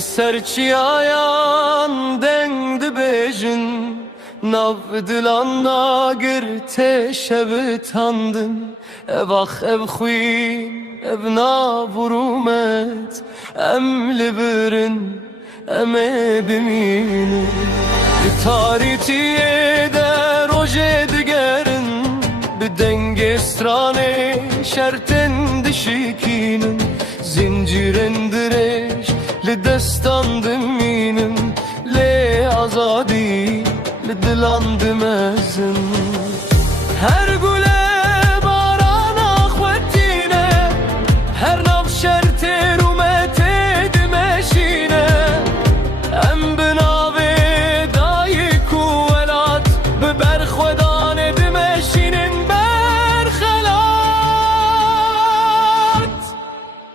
لسرچی آیان دنگ دبیجن ناو دلان ناگر تشب تاندن اواخ اب خوین اب نابرومت ام لبرن ام بمینن تاریتیه در روژه دگرن به دنگ استرانه شرطن دشکینن زنجیرن درش لدستان دمینن لی آزادی لدلان دمزن هر گله باران آخوتینه هر ناب شرط رومت دمشینه ام بناو دای کوولات به برخودان دمشینن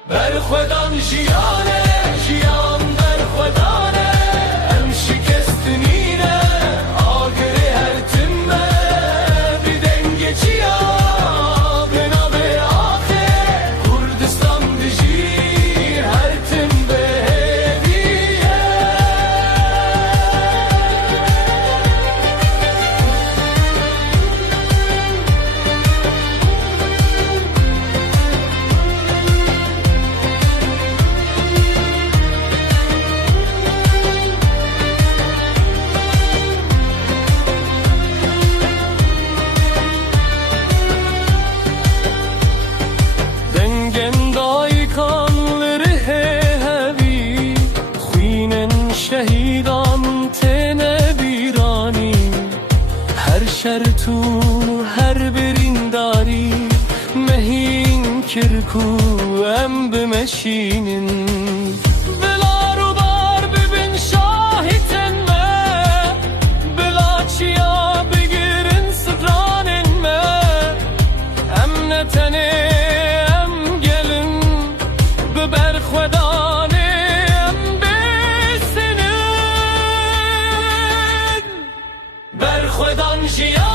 برخودان جیانه جیان برخودانه ام شکستنینه آگره هر تمه بدنگ چیا بنا به آخر کردستان دجی هر تم به هدیه شهیدان تنه بیرانی هر شرطو هر برینداری مهین کرکو ام بمشینن بلا رو بار ببین شاهیتن ما بلا چیا بگیرن سدرانن ما ام نتنه ام گلن ببر خدانه برخودان جیان